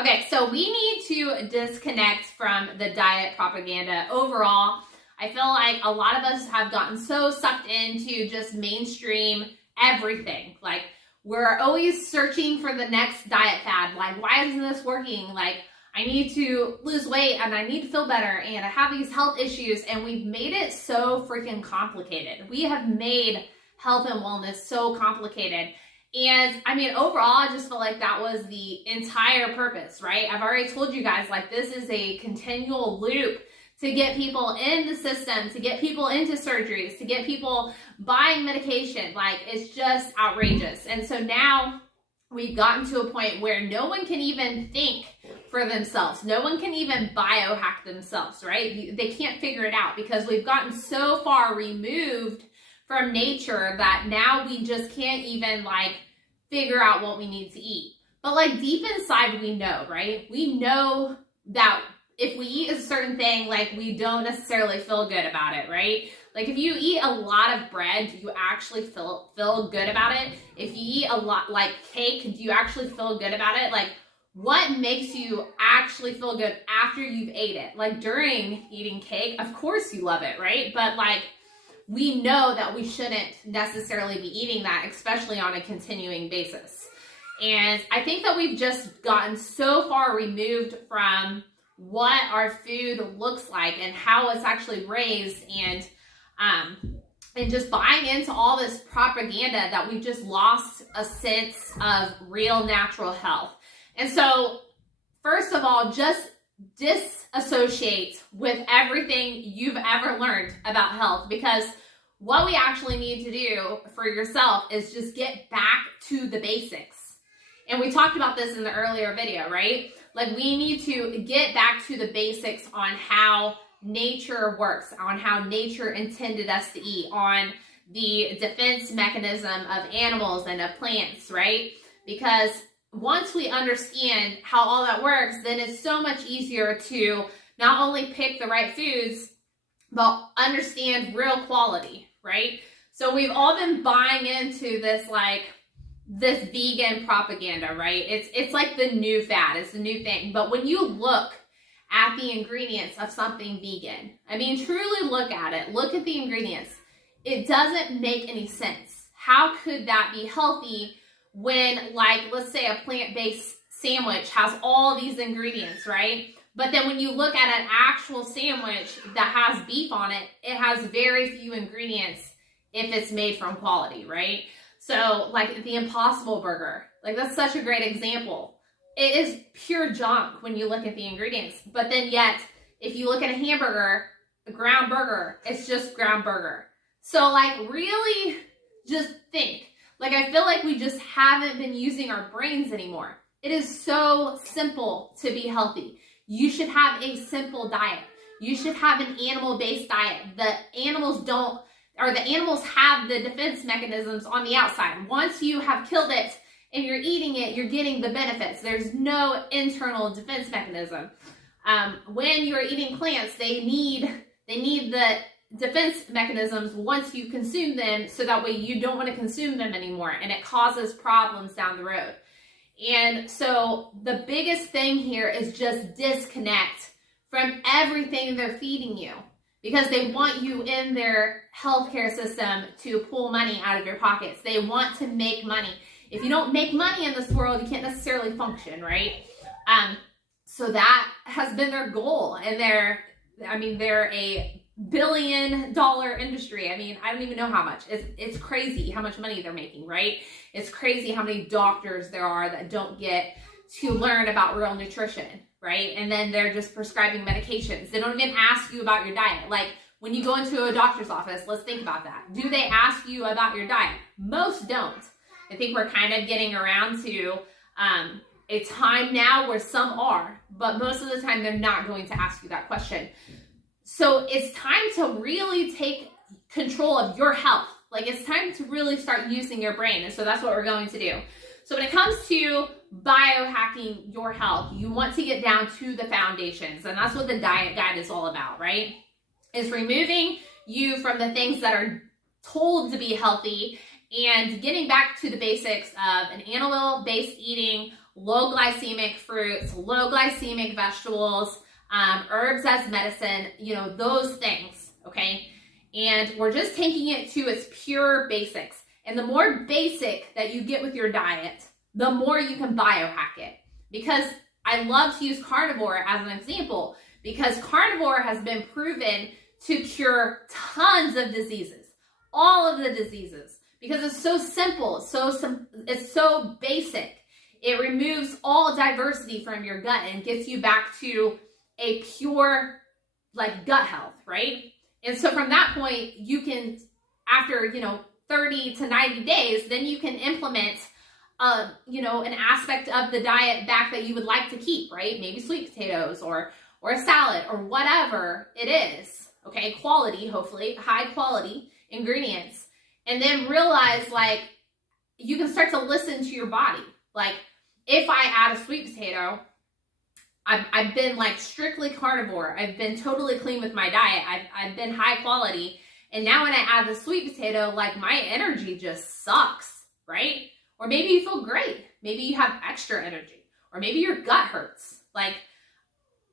Okay, so we need to disconnect from the diet propaganda overall. I feel like a lot of us have gotten so sucked into just mainstream everything. Like, we're always searching for the next diet fad. Like, why isn't this working? Like, I need to lose weight and I need to feel better and I have these health issues, and we've made it so freaking complicated. We have made health and wellness so complicated. And I mean, overall, I just felt like that was the entire purpose, right? I've already told you guys, like, this is a continual loop to get people in the system, to get people into surgeries, to get people buying medication. Like, it's just outrageous. And so now we've gotten to a point where no one can even think for themselves. No one can even biohack themselves, right? They can't figure it out because we've gotten so far removed from nature that now we just can't even like figure out what we need to eat. But like deep inside we know, right? We know that if we eat a certain thing, like we don't necessarily feel good about it, right? Like if you eat a lot of bread, do you actually feel good about it? If you eat a lot like cake, do you actually feel good about it? Like what makes you actually feel good after you've ate it? Like during eating cake, of course you love it, right? But like we know that we shouldn't necessarily be eating that, especially on a continuing basis. And I think that we've just gotten so far removed from what our food looks like and how it's actually raised, and just buying into all this propaganda that we've just lost a sense of real natural health. And so, first of all, just disassociate with everything you've ever learned about health, because what we actually need to do for yourself is just get back to the basics. And we talked about this in the earlier video, right? Like we need to get back to the basics on how nature works, on how nature intended us to eat, on the defense mechanism of animals and of plants, right? Because once we understand how all that works, then it's so much easier to not only pick the right foods, but understand real quality, right? So we've all been buying into this this vegan propaganda, right? It's like the new fad, it's the new thing. But when you look at the ingredients of something vegan, I mean, truly look at it, look at the ingredients. It doesn't make any sense. How could that be healthy when, like, let's say a plant-based sandwich has all these ingredients, right? But then when you look at an actual sandwich that has beef on it, it has very few ingredients if it's made from quality, right? So like the Impossible Burger, like that's such a great example. It is pure junk when you look at the ingredients, but then yet if you look at a hamburger, a ground burger, it's just ground burger. So like really just think. Like I feel like we just haven't been using our brains anymore. It is so simple to be healthy. You should have a simple diet. You should have an animal-based diet. The animals have the defense mechanisms on the outside. Once you have killed it and you're eating it, you're getting the benefits. There's no internal defense mechanism. When you're eating plants, they need the defense mechanisms once you consume them, so that way you don't want to consume them anymore, and it causes problems down the road. And so the biggest thing here is just disconnect from everything they're feeding you, because they want you in their healthcare system to pull money out of your pockets. They want to make money. If you don't make money in this world, you can't necessarily function, right? So that has been their goal, and they're a $1 billion industry. I mean, I don't even know how much. It's crazy how much money they're making, right? It's crazy how many doctors there are that don't get to learn about real nutrition, right? And then they're just prescribing medications. They don't even ask you about your diet. Like when you go into a doctor's office, let's think about that. Do they ask you about your diet? Most don't. I think we're kind of getting around to a time now where some are, but most of the time they're not going to ask you that question. So it's time to really take control of your health. Like it's time to really start using your brain. And so that's what we're going to do. So when it comes to biohacking your health, you want to get down to the foundations. And that's what the diet guide is all about, right? Is removing you from the things that are told to be healthy and getting back to the basics of an animal-based eating, low glycemic fruits, low glycemic vegetables, herbs as medicine, you know, those things, okay? And we're just taking it to its pure basics. And the more basic that you get with your diet, the more you can biohack it. Because I love to use carnivore as an example, because carnivore has been proven to cure tons of diseases, all of the diseases, because it's so simple, it's so basic. It removes all diversity from your gut and gets you back to a pure, like, gut health, right? And so from that point, you can, after, you know, 30 to 90 days, then you can implement, you know, an aspect of the diet back that you would like to keep, right? Maybe sweet potatoes or a salad or whatever it is, okay? Quality, hopefully, high quality ingredients. And then realize, like, you can start to listen to your body. Like, if I add a sweet potato, I've been like strictly carnivore. I've been totally clean with my diet. I've been high quality. And now when I add the sweet potato, like, my energy just sucks, right? Or maybe you feel great. Maybe you have extra energy. Or maybe your gut hurts. Like,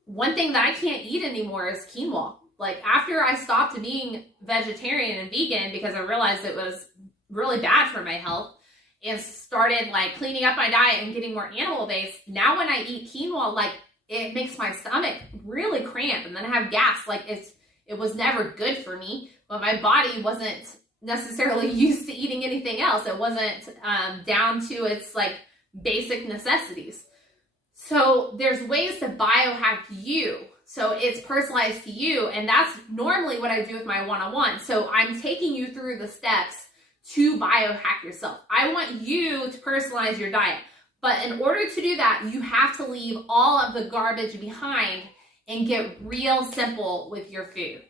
one thing that I can't eat anymore is quinoa. Like, after I stopped being vegetarian and vegan because I realized it was really bad for my health and started, like, cleaning up my diet and getting more animal-based, now when I eat quinoa, like, it makes my stomach really cramp and then I have gas. Like, it was never good for me, but my body wasn't necessarily used to eating anything else. It wasn't down to its, like, basic necessities. So there's ways to biohack you. So it's personalized to you. And that's normally what I do with my one-on-one. So I'm taking you through the steps to biohack yourself. I want you to personalize your diet. But in order to do that, you have to leave all of the garbage behind and get real simple with your food.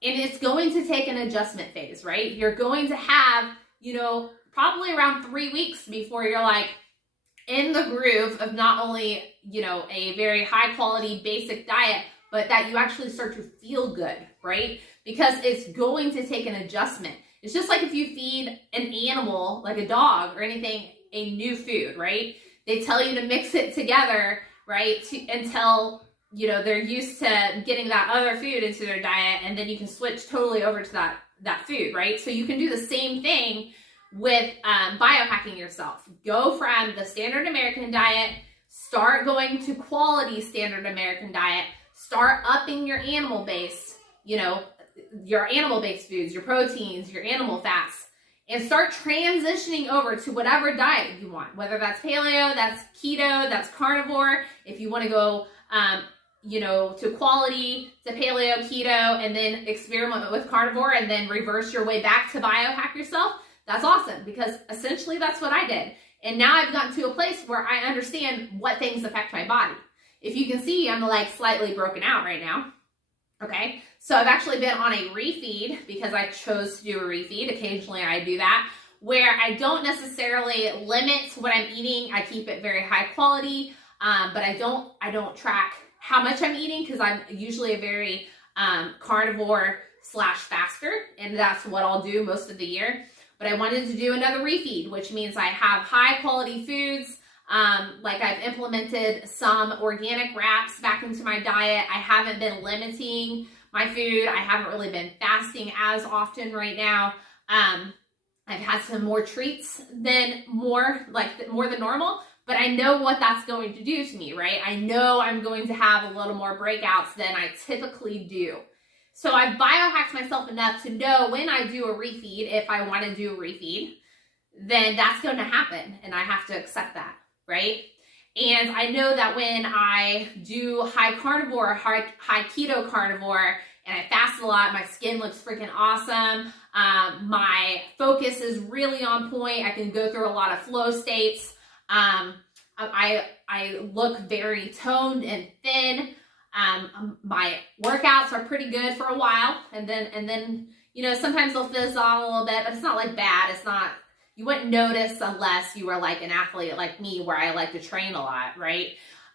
And it's going to take an adjustment phase, right? You're going to have, you know, probably around 3 weeks before you're, like, in the groove of not only, you know, a very high quality basic diet, but that you actually start to feel good, right? Because it's going to take an adjustment. It's just like if you feed an animal, like a dog or anything, a new food, right? They tell you to mix it together, right? Until, you know, they're used to getting that other food into their diet, and then you can switch totally over to that food, right? So you can do the same thing with biohacking yourself. Go from the standard American diet, start going to quality standard American diet, start upping your animal-based, you know, your animal-based foods, your proteins, your animal fats, and start transitioning over to whatever diet you want, whether that's paleo, that's keto, that's carnivore. If you want to go, you know, to quality, to paleo, keto, and then experiment with carnivore and then reverse your way back to biohack yourself, that's awesome, because essentially that's what I did. And now I've gotten to a place where I understand what things affect my body. If you can see, I'm, like, slightly broken out right now. Okay, so I've actually been on a refeed because I chose to do a refeed. Occasionally I do that, where I don't necessarily limit what I'm eating. I keep it very high quality, but I don't track how much I'm eating, because I'm usually a very carnivore / faster, and that's what I'll do most of the year. But I wanted to do another refeed, which means I have high quality foods. Like, I've implemented some organic wraps back into my diet. I haven't been limiting my food. I haven't really been fasting as often right now. I've had some more treats than more than normal, but I know what that's going to do to me, right? I know I'm going to have a little more breakouts than I typically do. So I've biohacked myself enough to know when I do a refeed, if I want to do a refeed, then that's going to happen, and I have to accept that, right? And I know that when I do high carnivore, high keto carnivore, and I fast a lot, my skin looks freaking awesome. My focus is really on point. I can go through a lot of flow states. I look very toned and thin. My workouts are pretty good for a while, and then you know, sometimes they'll fizz on a little bit, but it's not like bad. It's not, you wouldn't notice unless you were like an athlete like me, where I like to train a lot, right?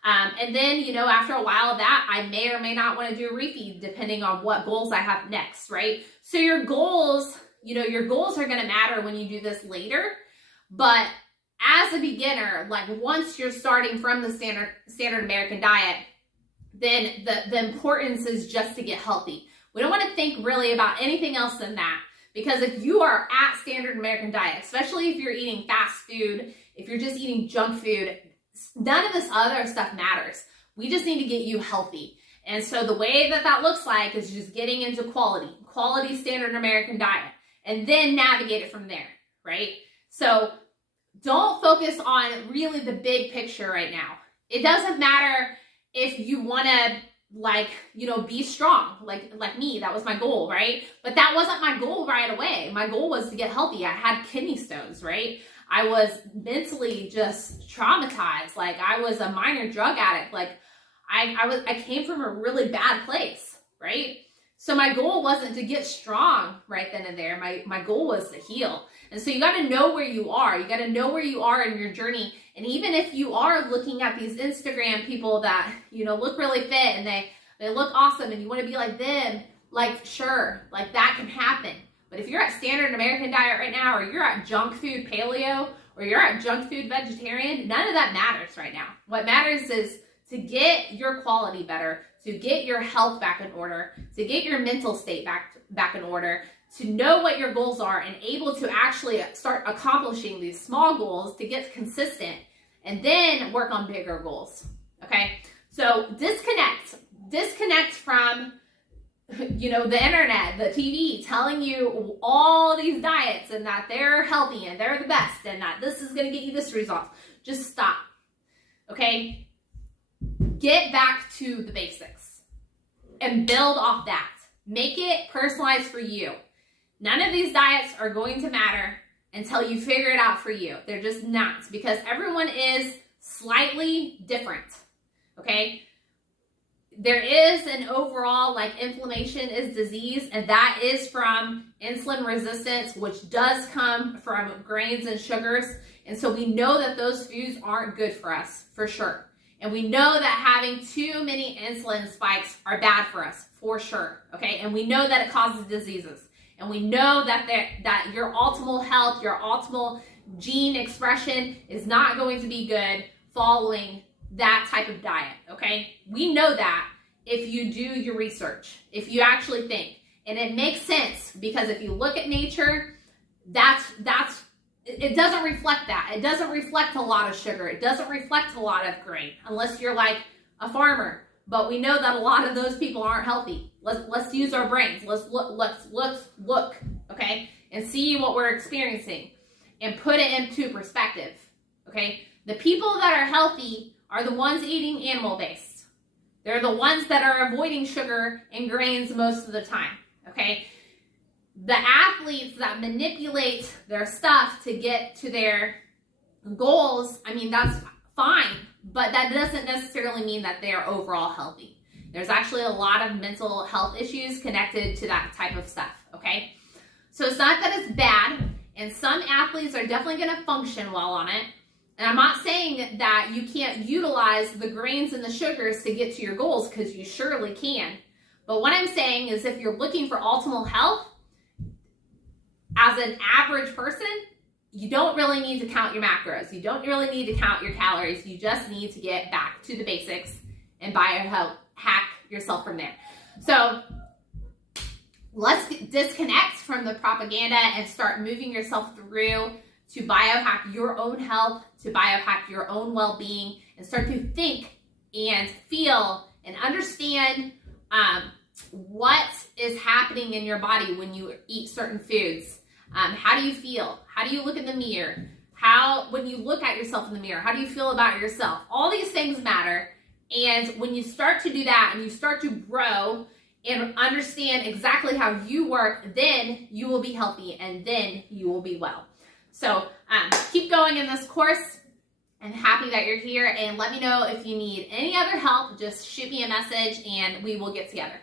And then, you know, after a while of that, I may or may not want to do a refeed depending on what goals I have next, right? So your goals, you know, your goals are going to matter when you do this later, but as a beginner, like once you're starting from the standard American diet, then the importance is just to get healthy. We don't want to think really about anything else than that, because if you are at standard American diet, especially if you're eating fast food, if you're just eating junk food, none of this other stuff matters. We just need to get you healthy. And so the way that looks like is just getting into quality standard American diet, and then navigate it from there, right? So don't focus on really the big picture right now. It doesn't matter if you want to, like, you know, be strong, like me. That was my goal, right? But that wasn't my goal right away. My goal was to get healthy. I had kidney stones, right? I was mentally just traumatized. Like, I was a minor drug addict. Like, I came from a really bad place, right? So my goal wasn't to get strong right then and there. My goal was to heal. And so you got to know where you are. You got to know where you are in your journey. And even if you are looking at these Instagram people that, you know, look really fit and they look awesome and you want to be like them, like, sure, like that can happen. But if you're at standard American diet right now, or you're at junk food paleo, or you're at junk food vegetarian, none of that matters right now. What matters is to get your quality better, to get your health back in order, to get your mental state back in order, to know what your goals are and able to actually start accomplishing these small goals to get consistent, and then work on bigger goals, okay? So disconnect from, you know, the internet, the TV telling you all these diets and that they're healthy and they're the best and that this is going to get you this result. Just stop, okay? Get back to the basics and build off that. Make it personalized for you. None of these diets are going to matter until you figure it out for you. They're just not, because everyone is slightly different, okay? There is an overall, like, inflammation is disease, and that is from insulin resistance, which does come from grains and sugars. And so we know that those foods aren't good for us, for sure. And we know that having too many insulin spikes are bad for us, for sure, okay? And we know that it causes diseases. And we know that that your optimal health, your optimal gene expression is not going to be good following that type of diet, okay? We know that if you do your research, if you actually think. And it makes sense, because if you look at nature, it doesn't reflect that. It doesn't reflect a lot of sugar. It doesn't reflect a lot of grain, unless you're like a farmer. But we know that a lot of those people aren't healthy. Let's use our brains. Let's look, okay, and see what we're experiencing and put it into perspective, okay? The people that are healthy are the ones eating animal-based. They're the ones that are avoiding sugar and grains most of the time, okay? The athletes that manipulate their stuff to get to their goals, I mean, that's fine, but that doesn't necessarily mean that they are overall healthy. There's actually a lot of mental health issues connected to that type of stuff, okay? So it's not that it's bad, and some athletes are definitely going to function well on it. And I'm not saying that you can't utilize the grains and the sugars to get to your goals, because you surely can. But what I'm saying is, if you're looking for optimal health, as an average person, you don't really need to count your macros. You don't really need to count your calories. You just need to get back to the basics and biohack yourself from there. So let's disconnect from the propaganda and start moving yourself through to biohack your own health, to biohack your own well-being, and start to think and feel and understand what is happening in your body when you eat certain foods. How do you feel? How do you look in the mirror? When you look at yourself in the mirror, how do you feel about yourself? All these things matter. And when you start to do that and you start to grow and understand exactly how you work, then you will be healthy and then you will be well. So keep going in this course. I'm happy that you're here, and let me know if you need any other help. Just shoot me a message and we will get together.